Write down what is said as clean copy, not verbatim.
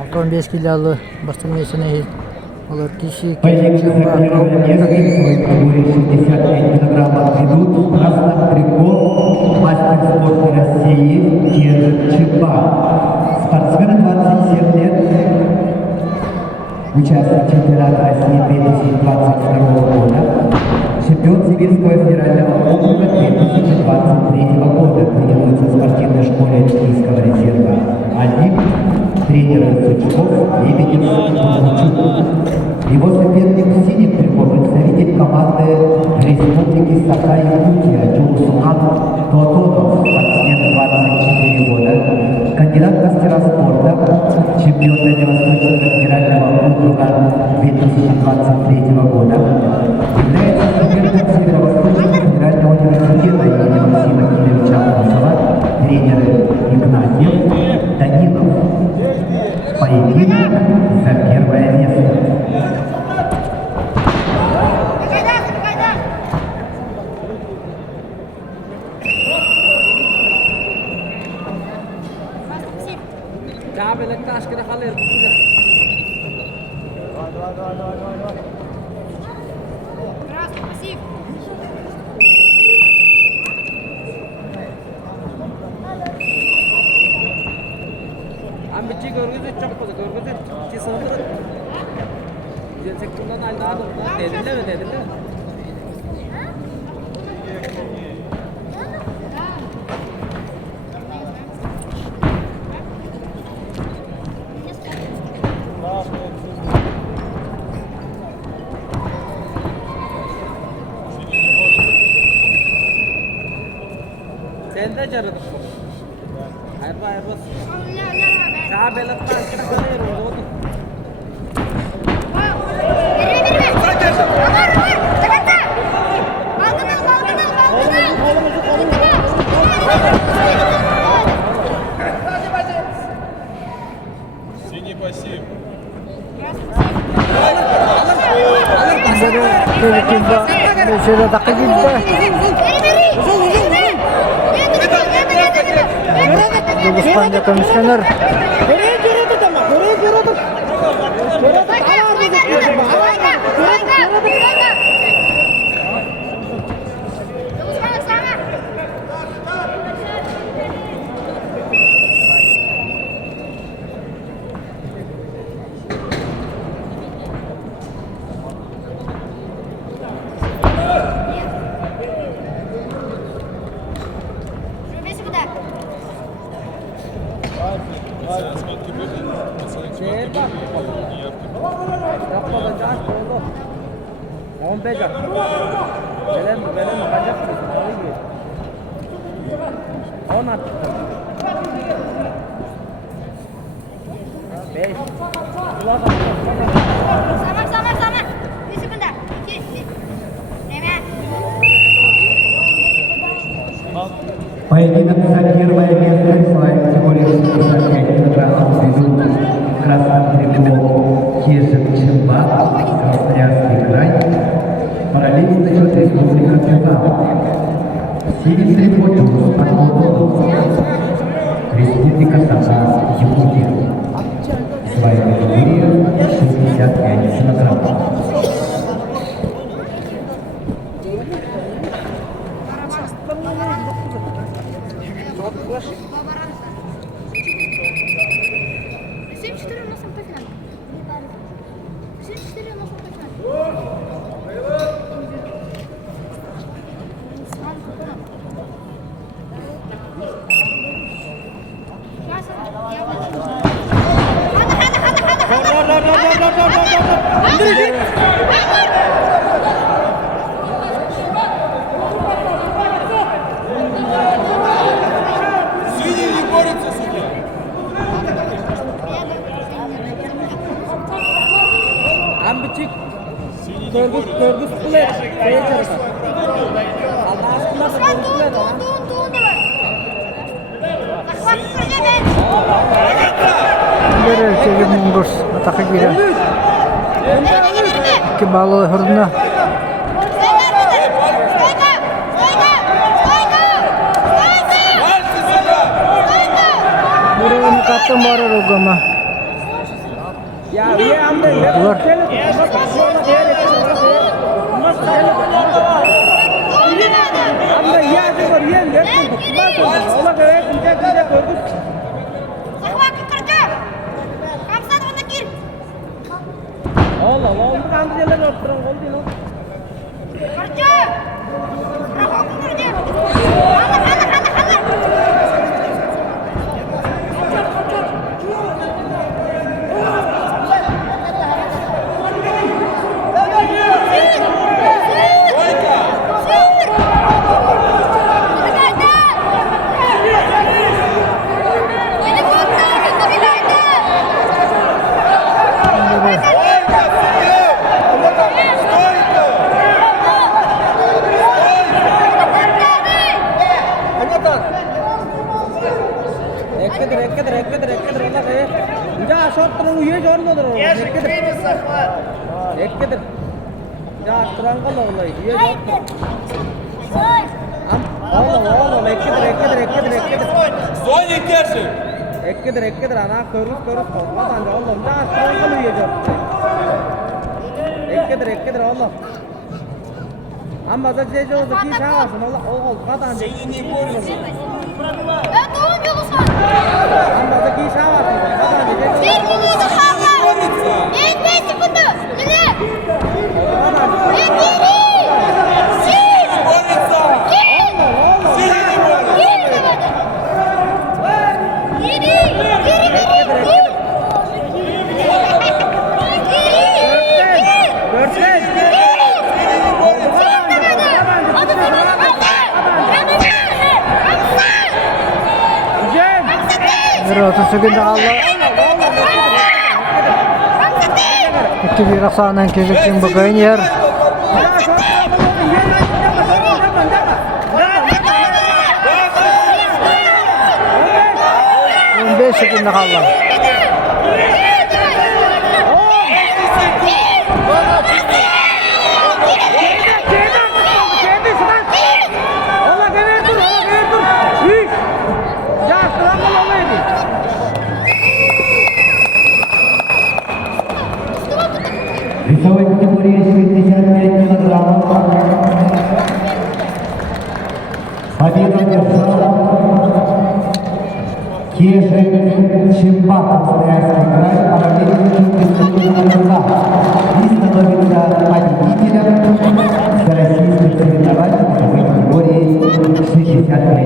15 килалы бастырмесіне олар киши Поединок за первое место в своей категории 65 килограммов ведут красным триком мастер спорта России Кир Чиба. Спортсмен 27 лет, участник чемпионата России 2022 года, чемпион Сибирского федерального округа 2023 года, тренируется в спортивной школе Олимпийского резерва 1, тренер Сучков, Лебедев, Павлучук. Его соперник в синем трико, представитель команды Республики Саха-Якутия Джурсухан Тотонов, спортсмен 24 года, кандидат в мастера спорта, чемпион Дальневосточного федерального округа 2023 года, является студентом Северо-Восточного федерального университета имени Максима Кирилловича Амосова, тренеры Игнатьев, Данилов. Поединок за первое место. Синий пассив. Дубуспанда комиссионер. Поединок за первое место в своей категории 65 килограммов ведут красным триком Кежик Чимба, Красноярский край, параллельный зачет Республика Тюгава. Синий трико Джурс Патмодонов, Республика Саха-Якутия. Своя категория 65 килограммов. Атака кире. Кебалы хурна. Buraya katım var orgama. Ular Ekkedir ana körüs kalmadan da oğlum da strong'u yiyecek. Ekkedir oğlum. Amma da jeje oldu ki sağasın Allah oğul kadan da yeni koyuyor. Ya doğum yolu var. Amma da ki sağasın kadan da jeje. Bir minutu kaldı. En beşi bundu. Yine. En biri. Siz. Kim? bir 30 sekund kaldı. İki bir aksanan kezekten bakayın yer. 15 sekund kaldı. Весовой категории 65 килограммов. Победу одержал Кежин Чимбак, Красноярский край, параллельно номер 2. И становится победителем всероссийских соревнований весовой категории 65